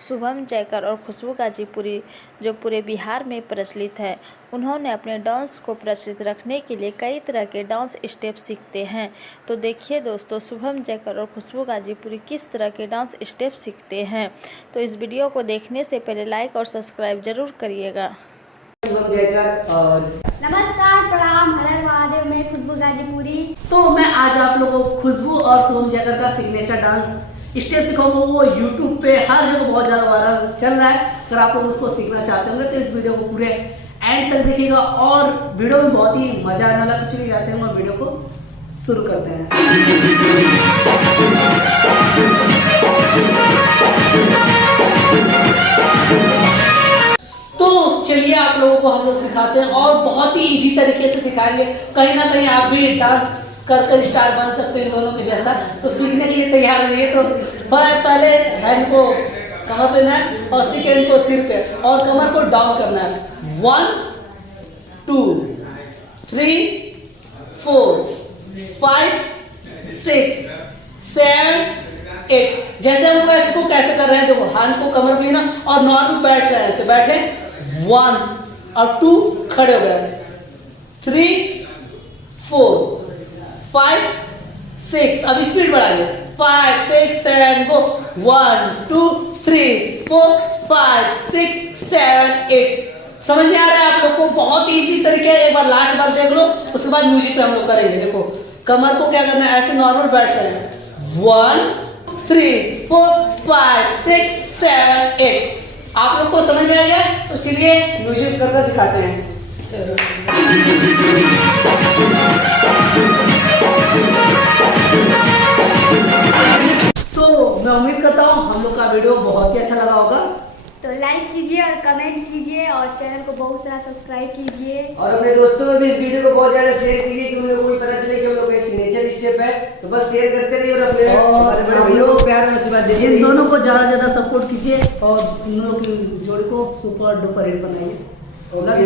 शुभम जयकर और खुशबू गाजीपुरी जो पूरे बिहार में प्रचलित है। उन्होंने अपने डांस को प्रचलित रखने के लिए कई तरह के डांस स्टेप सीखते हैं। तो देखिए दोस्तों, शुभम जयकर और खुशबू गाजीपुरी किस तरह के डांस स्टेप सीखते हैं। तो इस वीडियो को देखने से पहले लाइक और सब्सक्राइब जरूर करिएगा। नमस्कार, प्रणाम, हर हर महादेव। मैं खुशबू गाजीपुरी। तो मैं आज आप लोगों को खुशबू और शुभम जयकर का सिग्नेचर डांस स्टेप सिखाऊंगा। वो यूट्यूब पे हर जगह बहुत ज्यादा वायरल चल रहा है। अगर आप लोग उसको सीखना चाहते होंगे तो इस वीडियो को पूरे एंड तक देखिएगा और वीडियो में बहुत ही मजा आने वाला। कुछ नहीं जाते हैं, वीडियो को शुरू करते हैं। तो चलिए आप लोगों को हम लोग सिखाते हैं और बहुत ही इजी तरीके से सिखाएंगे। कहीं ना कहीं आप भी डांस कर स्टार बन सकते हो इन दोनों के जैसा। तो सीखने के लिए तैयार रहिए। तो पहले हैंड को कमर पे है और सेकेंड को सिर पे और कमर को डाउन करना है। 1 2 3 4 5 6 7 8। जैसे हम लोग इसको कैसे कर रहे हैं, देखो हैंड को कमर पे ना और नॉर्मल बैठ रहे हैं, ऐसे बैठे 1 और 2 खड़े हो गए, 3 4 5 6। अब स्पीड बढ़ाइए, 5 6 7 गो, 1 2 3 4 5 6 7 8। समझ में आ रहा है आप लोग को? बहुत इजी तरीके है। एक बार लास्ट बार देख लो, उसके बाद म्यूजिक पे हम लोग करेंगे। देखो कमर को क्या करना है, ऐसे नॉर्मल बैठ रहे हैं, 1 3 4 5 6 7 8। आप लोग को समझ में आ गया? तो चलिए म्यूजिक करके दिखाते हैं। तो मैं उम्मीद करता हूँ हम लोग का वीडियो बहुत ही अच्छा लगा होगा। तो लाइक कीजिए और कमेंट कीजिए और चैनल को बहुत सारा सब्सक्राइब कीजिए और अपने दोस्तों में भी इस वीडियो को बहुत ज्यादा शेयर कीजिए कि उन लोगों को पता चले कि हम लोग का सिग्नेचर स्टेप है। तो बस शेयर करते रहिए और अपने हमारे बड़े भाइयों को प्यार और आशीर्वाद दीजिए। इन दोनों को ज्यादा सपोर्ट कीजिए और इन दोनों की जोड़ी को सुपर डुपर हिट बनाइए। ओके,